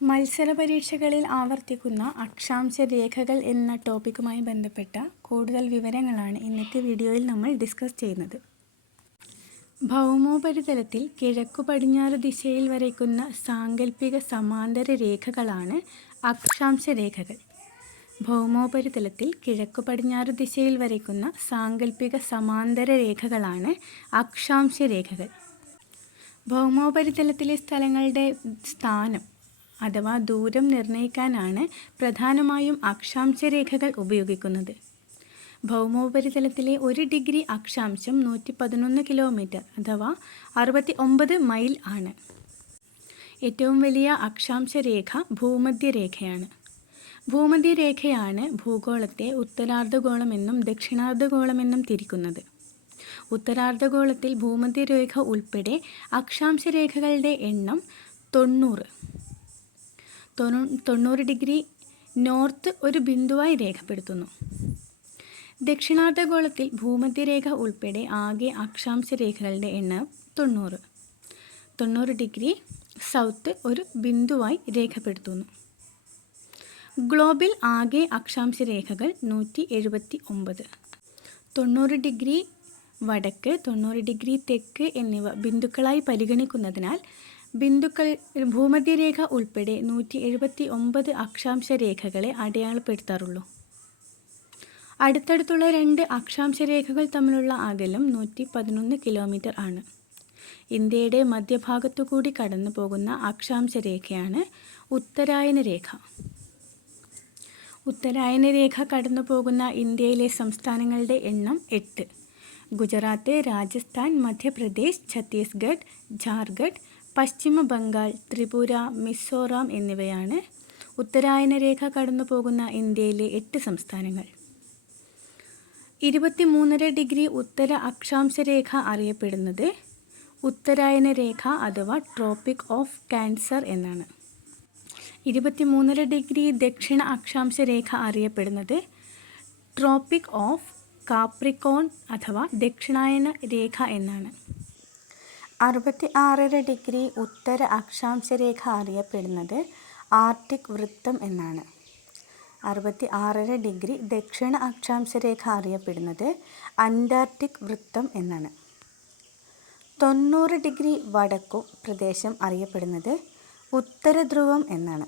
മത്സര പരീക്ഷകളിൽ ആവർത്തിക്കുന്ന അക്ഷാംശ രേഖകൾ എന്ന ടോപ്പിക്കുമായി ബന്ധപ്പെട്ട കൂടുതൽ വിവരങ്ങളാണ് ഇന്നത്തെ വീഡിയോയിൽ നമ്മൾ ഡിസ്കസ് ചെയ്യുന്നത്. ഭൗമോപരിതലത്തിൽ കിഴക്കു പടിഞ്ഞാറ് ദിശയിൽ വരയ്ക്കുന്ന സാങ്കല്പിക സമാന്തര രേഖകളാണ് അക്ഷാംശ രേഖകൾ. ഭൗമോപരിതലത്തിൽ കിഴക്കു പടിഞ്ഞാറ് ദിശയിൽ വരയ്ക്കുന്ന സാങ്കല്പിക സമാന്തര രേഖകളാണ് അക്ഷാംശ രേഖകൾ. ഭൗമോപരിതലത്തിലെ സ്ഥലങ്ങളുടെ സ്ഥാനം അഥവാ ദൂരം നിർണയിക്കാനാണ് പ്രധാനമായും അക്ഷാംശരേഖകൾ ഉപയോഗിക്കുന്നത്. ഭൗമോപരിതലത്തിലെ ഒരു ഡിഗ്രി അക്ഷാംശം നൂറ്റി പതിനൊന്ന് കിലോമീറ്റർ അഥവാ അറുപത്തി ഒമ്പത് മൈൽ ആണ്. ഏറ്റവും വലിയ അക്ഷാംശരേഖ ഭൂമധ്യരേഖയാണ്. ഭൂമധ്യരേഖയാണ് ഭൂഗോളത്തെ ഉത്തരാർദ്ധഗോളമെന്നും ദക്ഷിണാർദ്ധഗോളമെന്നും തിരിക്കുന്നത്. ഉത്തരാർദ്ധഗോളത്തിൽ ഭൂമധ്യരേഖ ഉൾപ്പെടെ അക്ഷാംശരേഖകളുടെ എണ്ണം തൊണ്ണൂറ്. തൊണ്ണൂറ് ഡിഗ്രി നോർത്ത് ഒരു ബിന്ദുവായി രേഖപ്പെടുത്തുന്നു. ദക്ഷിണാർദ്ധഗോളത്തിൽ ഭൂമധ്യരേഖ ഉൾപ്പെടെ ആകെ അക്ഷാംശ രേഖകളുടെ എണ്ണം തൊണ്ണൂറ്. തൊണ്ണൂറ് ഡിഗ്രി സൗത്ത് ഒരു ബിന്ദുവായി രേഖപ്പെടുത്തുന്നു. ഗ്ലോബിൽ ആകെ അക്ഷാംശ രേഖകൾ നൂറ്റി എഴുപത്തി ഒമ്പത് തൊണ്ണൂറ് ഡിഗ്രി വടക്ക് തൊണ്ണൂറ് ഡിഗ്രി തെക്ക് എന്നിവ ബിന്ദുക്കളായി പരിഗണിക്കുന്നതിനാൽ ബിന്ദുക്കൾ ഭൂമധ്യരേഖ ഉൾപ്പെടെ നൂറ്റി എഴുപത്തി ഒമ്പത് അക്ഷാംശ രേഖകളെ അടയാളപ്പെടുത്താറുള്ളൂ. അടുത്തടുത്തുള്ള രണ്ട് അക്ഷാംശ രേഖകൾ തമ്മിലുള്ള അകലം നൂറ്റി പതിനൊന്ന് കിലോമീറ്റർ ആണ്. ഇന്ത്യയുടെ മധ്യഭാഗത്തു കൂടി കടന്നു പോകുന്ന അക്ഷാംശ രേഖയാണ് ഉത്തരായന രേഖ ഉത്തരായന രേഖ കടന്നു പോകുന്ന ഇന്ത്യയിലെ സംസ്ഥാനങ്ങളുടെ എണ്ണം എട്ട്. ഗുജറാത്ത് രാജസ്ഥാൻ മധ്യപ്രദേശ് ഛത്തീസ്ഗഡ് ജാർഖണ്ഡ് പശ്ചിമ ബംഗാൾ ത്രിപുര മിസോറാം എന്നിവയാണ് ഉത്തരായന രേഖ കടന്നു പോകുന്ന ഇന്ത്യയിലെ എട്ട് സംസ്ഥാനങ്ങൾ. ഇരുപത്തി മൂന്നര ഡിഗ്രി ഉത്തര അക്ഷാംശ രേഖ അറിയപ്പെടുന്നത് ഉത്തരായന രേഖ അഥവാ ട്രോപ്പിക് ഓഫ് ക്യാൻസർ എന്നാണ്. ഇരുപത്തി മൂന്നര ഡിഗ്രി ദക്ഷിണ അക്ഷാംശ രേഖ അറിയപ്പെടുന്നത് ട്രോപ്പിക് ഓഫ് കാപ്രിക്കോൺ അഥവാ ദക്ഷിണായന രേഖ എന്നാണ്. അറുപത്തി ആറര ഡിഗ്രി ഉത്തര അക്ഷാംശ രേഖ അറിയപ്പെടുന്നത് ആർട്ടിക് വൃത്തം എന്നാണ്. അറുപത്തി ആറര ഡിഗ്രി ദക്ഷിണ അക്ഷാംശ രേഖ അറിയപ്പെടുന്നത് അന്റാർട്ടിക് വൃത്തം എന്നാണ്. തൊണ്ണൂറ് ഡിഗ്രി വടക്കു പ്രദേശം അറിയപ്പെടുന്നത് ഉത്തരധ്രുവം എന്നാണ്.